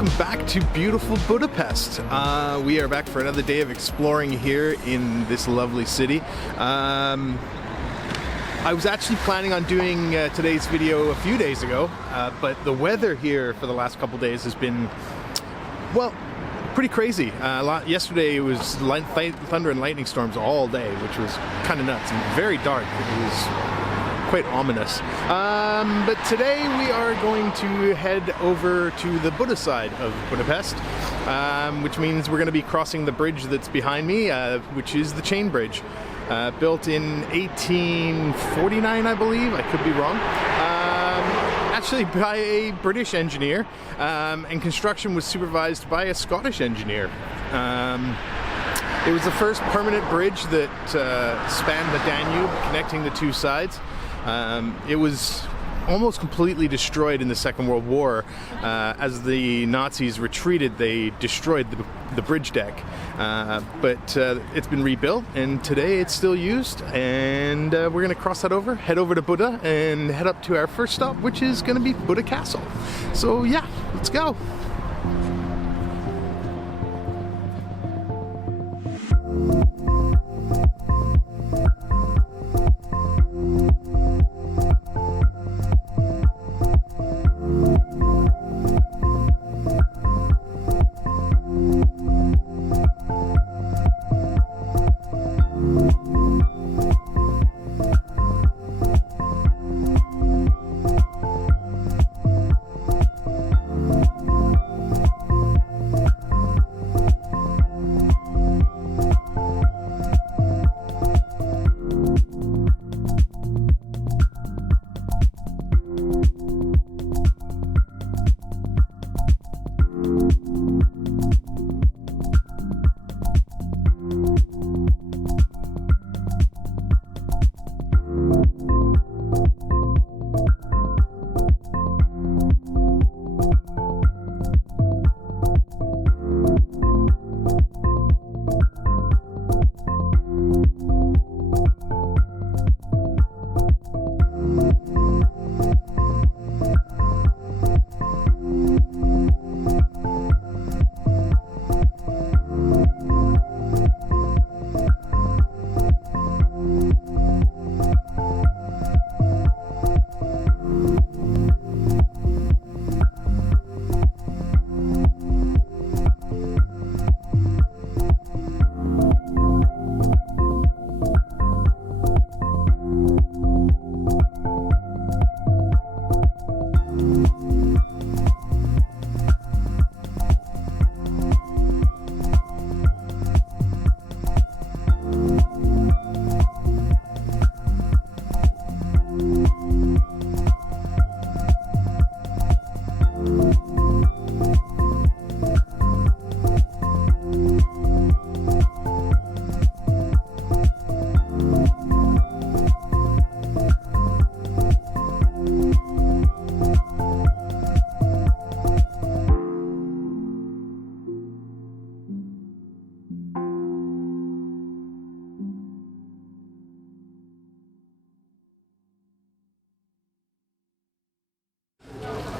welcome back to beautiful Budapest. We are back for another day of exploring here in this lovely city. I was actually planning on doing today's video a few days ago, but the weather here for the last couple days has been, well, pretty crazy. Yesterday it was thunder and lightning storms all day, which was kind of nuts and very dark. It was quite ominous. But today we are going to head over to the Buda side of Budapest, which means we're going to be crossing the bridge that's behind me, which is the Chain Bridge. Built in 1849, I believe. I could be wrong. Actually by a British engineer, and construction was supervised by a Scottish engineer. It was the first permanent bridge that spanned the Danube, connecting the two sides. It was almost completely destroyed in the Second World War. As the Nazis retreated, they destroyed the bridge deck. But it's been rebuilt, and today it's still used, and we're going to cross that over, head over to Buda, and head up to our first stop, which is going to be Buda Castle. So yeah, let's go.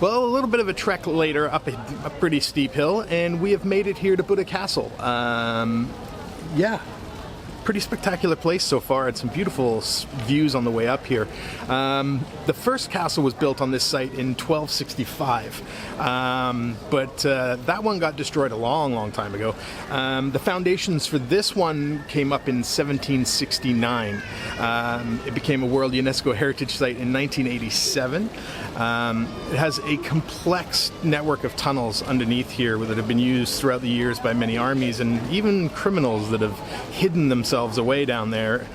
Well, a little bit of a trek later up a pretty steep hill, and we have made it here to Buda Castle. Yeah, pretty spectacular place so far. It's some beautiful views on the way up here. The first castle was built on this site in 1265, but that one got destroyed a long time ago. The foundations for this one came up in 1769. It became a World UNESCO Heritage Site in 1987. It has a complex network of tunnels underneath here that have been used throughout the years by many armies and even criminals that have hidden themselves away down there.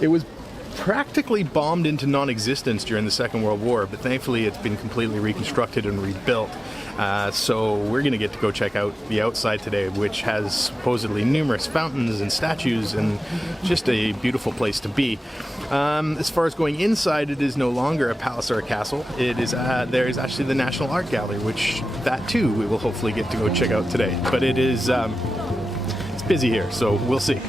It was practically bombed into non-existence during the Second World War, but thankfully it's been completely reconstructed and rebuilt. So we're going to get to go check out the outside today, which has supposedly numerous fountains and statues and just a beautiful place to be. As far as going inside, it is no longer a palace or a castle. It is there is actually the National Art Gallery, which that too we will hopefully get to go check out today. But it is it's busy here, so we'll see.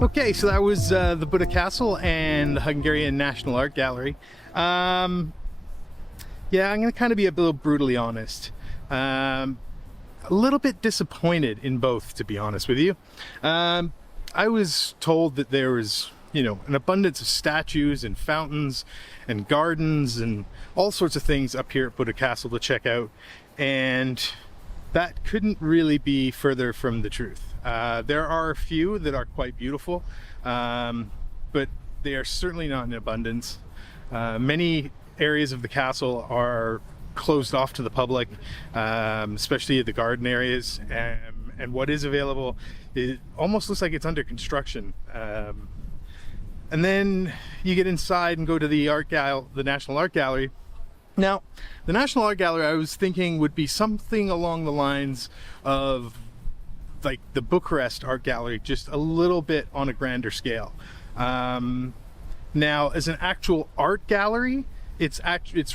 Okay, so that was the Buda Castle and the Hungarian National Art Gallery. Yeah, I'm going to kind of be a little brutally honest. A little bit disappointed in both, to be honest with you. I was told that there was, you know, an abundance of statues and fountains and gardens and all sorts of things up here at Buda Castle to check out, and that couldn't really be further from the truth. There are a few that are quite beautiful, but they are certainly not in abundance. Many areas of the castle are closed off to the public, especially the garden areas, and what is available, it almost looks like it's under construction. And then you get inside and go to the National Art Gallery. Now, the National Art Gallery, I was thinking, would be something along the lines of like the Bucharest Art Gallery, just a little bit on a grander scale. Now, as an actual art gallery, it's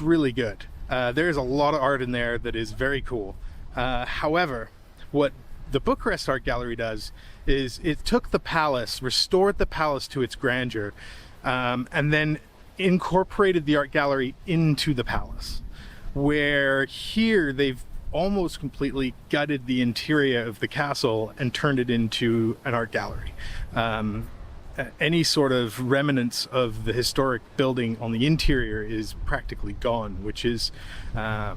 really good. There's a lot of art in there that is very cool. However, what the Bucharest Art Gallery does is it took the palace, restored the palace to its grandeur, and then incorporated the art gallery into the palace. Where here they've almost completely gutted the interior of the castle and turned it into an art gallery. Any sort of remnants of the historic building on the interior is practically gone, which is a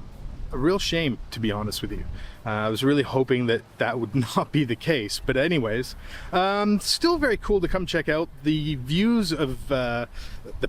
real shame, to be honest with you. I was really hoping that that would not be the case, but anyways, still very cool to come check out. The views of the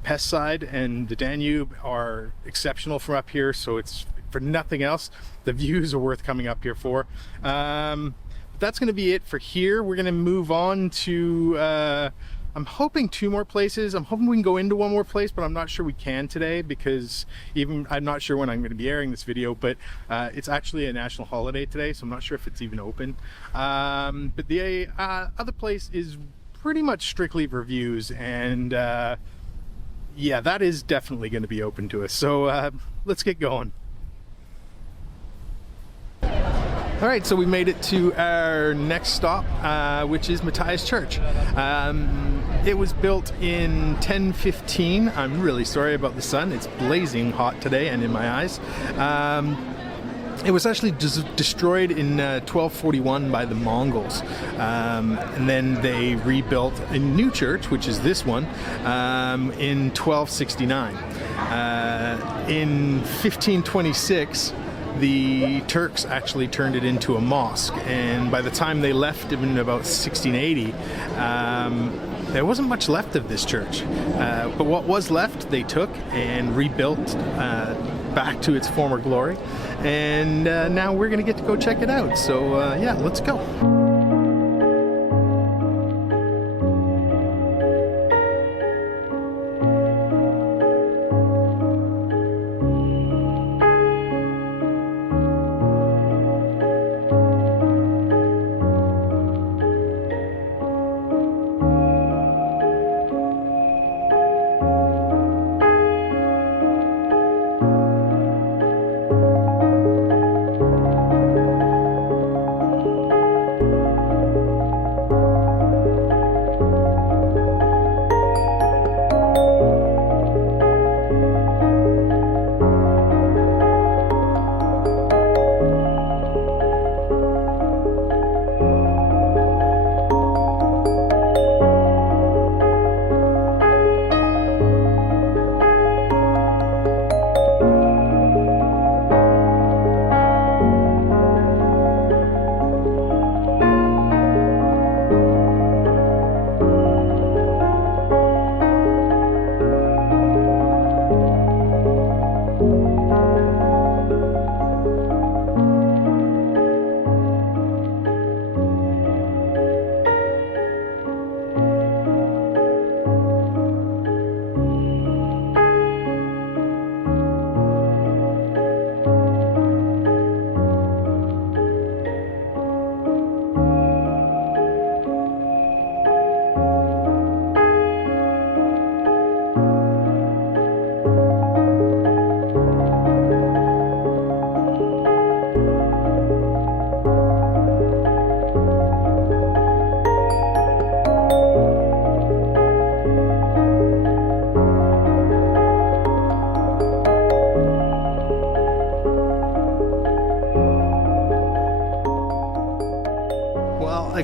Pest side and the Danube are exceptional from up here, so it's, for nothing else, the views are worth coming up here for. That's going to be it for here. We're going to move on to I'm hoping 2 more places. I'm hoping we can go into 1 more place, but I'm not sure we can today, because I'm not sure when I'm going to be airing this video, but it's actually a national holiday today, so I'm not sure if it's even open. But the other place is pretty much strictly reviews, and yeah, that is definitely going to be open to us. So let's get going. All right, so we made it to our next stop, which is Matthias Church. It was built in 1015. I'm really sorry about the sun. It's blazing hot today and in my eyes. It was actually destroyed in 1241 by the Mongols, and then they rebuilt a new church, which is this one, in 1269. In 1526, the Turks actually turned it into a mosque, and by the time they left in about 1680, there wasn't much left of this church. But what was left, they took and rebuilt back to its former glory, and now we're going to get to go check it out. So yeah, let's go.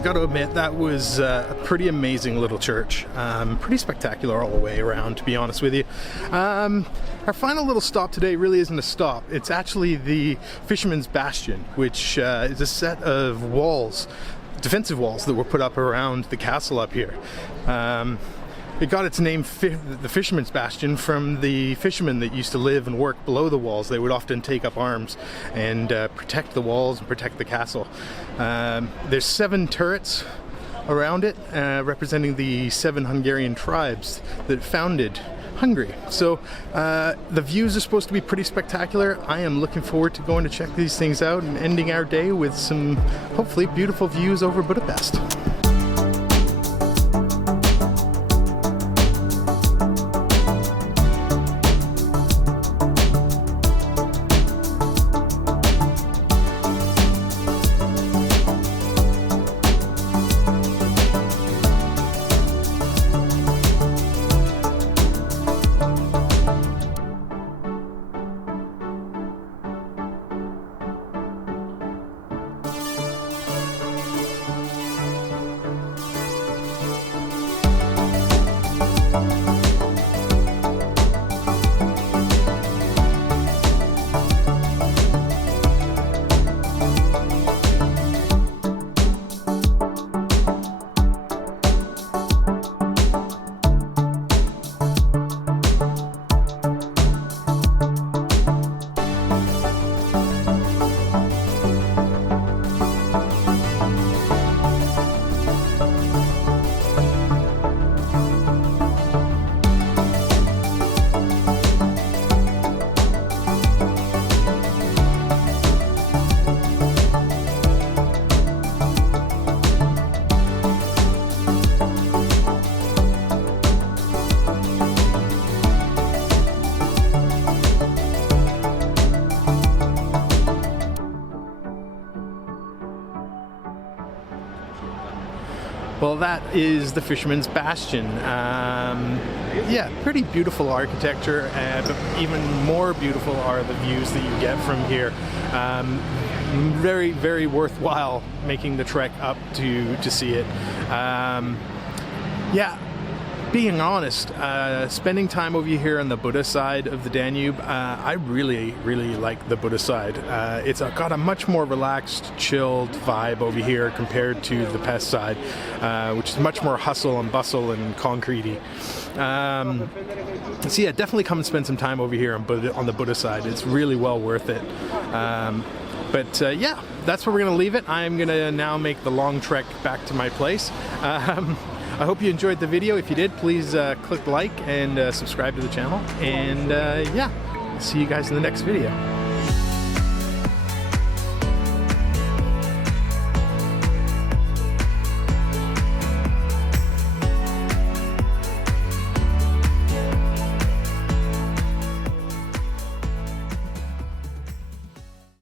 got to admit, that was a pretty amazing little church. Pretty spectacular all the way around, to be honest with you. Our final little stop today really isn't a stop. It's actually the Fisherman's Bastion, which is a set of walls, defensive walls that were put up around the castle up here. It got its name, the Fisherman's Bastion, from the fishermen that used to live and work below the walls. They would often take up arms and protect the walls and protect the castle. There's 7 turrets around it, representing the 7 Hungarian tribes that founded Hungary. So the views are supposed to be pretty spectacular. I am looking forward to going to check these things out and ending our day with some hopefully beautiful views over Budapest. Well, that is the Fisherman's Bastion. Yeah, pretty beautiful architecture, but even more beautiful are the views that you get from here. Very, very worthwhile making the trek up to see it. Yeah, being honest, spending time over here on the Buda side of the Danube, I really, really like the Buda side. It's got a much more relaxed, chilled vibe over here compared to the Pest side, which is much more hustle and bustle and concretey. So yeah, definitely come and spend some time over here on the Buda side. It's really well worth it. But yeah, that's where we're going to leave it. I'm going to now make the long trek back to my place. I hope you enjoyed the video. If you did, please click like and subscribe to the channel. And yeah, see you guys in the next video.